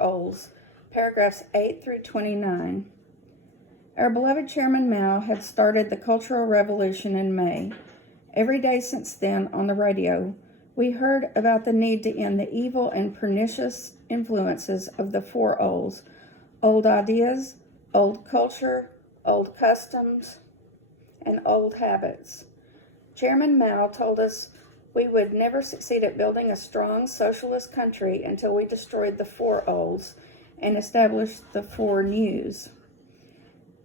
Four O's, paragraphs 8 through 29. Our beloved Chairman Mao had started the Cultural Revolution in May. Every day since then, on the radio, we heard about the need to end the evil and pernicious influences of the Four O's: old ideas, old culture, old customs, and old habits. Chairman Mao told us we would never succeed at building a strong socialist country until we destroyed the Four Olds and established the Four News.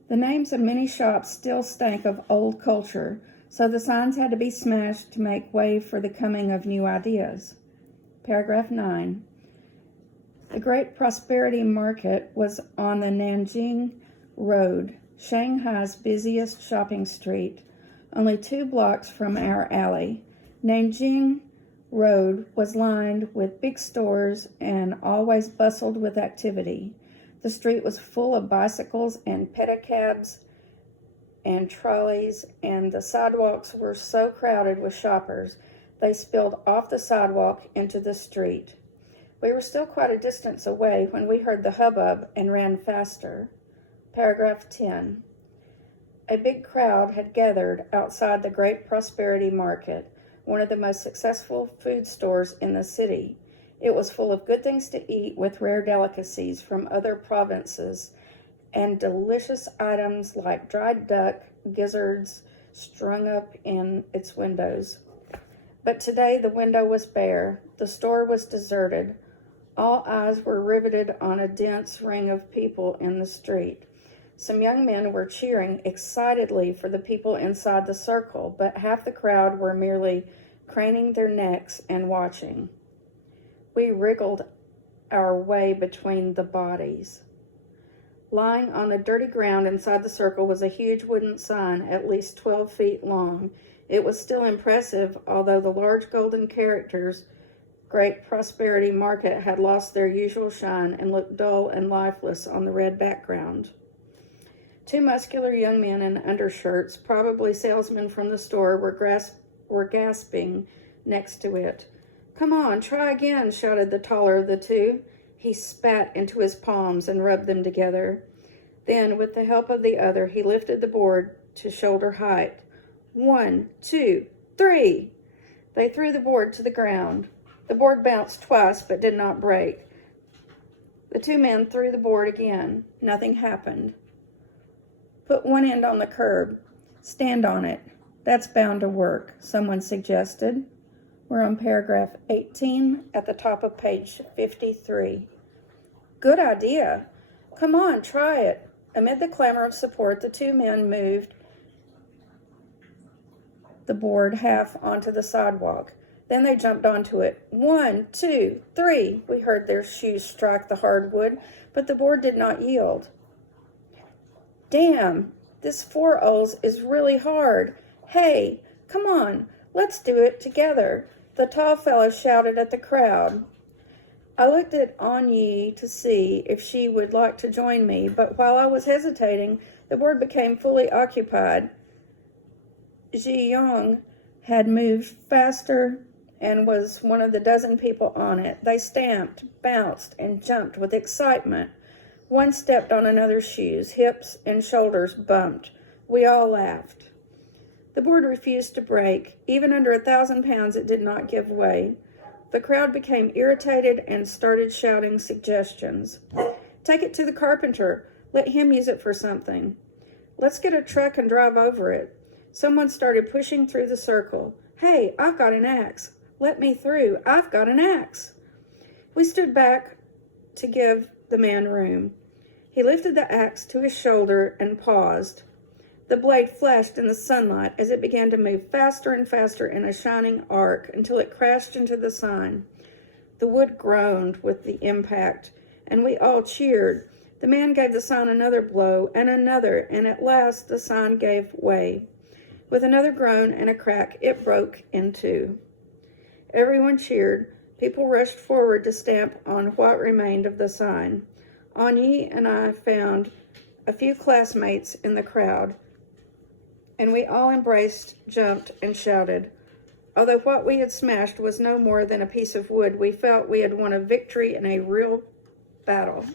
The names of many shops still stank of old culture, so the signs had to be smashed to make way for the coming of new ideas. Paragraph 9. The Great Prosperity Market was on the Nanjing Road, Shanghai's busiest shopping street, only 2 blocks from our alley. Nanjing Road was lined with big stores and always bustled with activity. The street was full of bicycles and pedicabs and trolleys, and the sidewalks were so crowded with shoppers they spilled off the sidewalk into the street. We were still quite a distance away when we heard the hubbub and ran faster. Paragraph 10. A big crowd had gathered outside the Great Prosperity Market, one of the most successful food stores in the city. It was full of good things to eat with rare delicacies from other provinces and delicious items like dried duck, gizzards strung up in its windows. But today the window was bare. The store was deserted. All eyes were riveted on a dense ring of people in the street. Some young men were cheering excitedly for the people inside the circle, but half the crowd were merely craning their necks and watching. We wriggled our way between the bodies. Lying on the dirty ground inside the circle was a huge wooden sign at least 12 feet long. It was still impressive, although the large golden characters, Great Prosperity Market, had lost their usual shine and looked dull and lifeless on the red background. 2 muscular young men in undershirts, probably salesmen from the store, were gasping next to it. "Come on, try again," shouted the taller of the 2. He spat into his palms and rubbed them together. Then, with the help of the other, he lifted the board to shoulder height. 1, 2, 3! They threw the board to the ground. The board bounced twice but did not break. The 2 men threw the board again. Nothing happened. "Put one end on the curb. Stand on it. That's bound to work," someone suggested. We're on paragraph 18 at the top of page 53. "Good idea. Come on, try it." Amid the clamor of support, the 2 men moved the board half onto the sidewalk. Then they jumped onto it. 1, 2, 3. We heard their shoes strike the hardwood, but the board did not yield. "Damn, this 4 O's is really hard. Hey, come on, let's do it together," the tall fellow shouted at the crowd. I looked at Anyi to see if she would like to join me, but while I was hesitating, the board became fully occupied. Ji Yong had moved faster and was one of the dozen people on it. They stamped, bounced, and jumped with excitement. One stepped on another's shoes. Hips and shoulders bumped. We all laughed. The board refused to break. Even under 1,000 pounds, it did not give way. The crowd became irritated and started shouting suggestions. "Take it to the carpenter. Let him use it for something. Let's get a truck and drive over it." Someone started pushing through the circle. "Hey, I've got an axe. Let me through. I've got an axe." We stood back to give the man room. He lifted the axe to his shoulder and paused. The blade flashed in the sunlight as it began to move faster and faster in a shining arc until it crashed into the sign. The wood groaned with the impact, and we all cheered. The man gave the sign another blow and another, and at last the sign gave way. With another groan and a crack, it broke in 2. Everyone cheered. People rushed forward to stamp on what remained of the sign. Anyi and I found a few classmates in the crowd, and we all embraced, jumped, and shouted. Although what we had smashed was no more than a piece of wood, we felt we had won a victory and a real battle.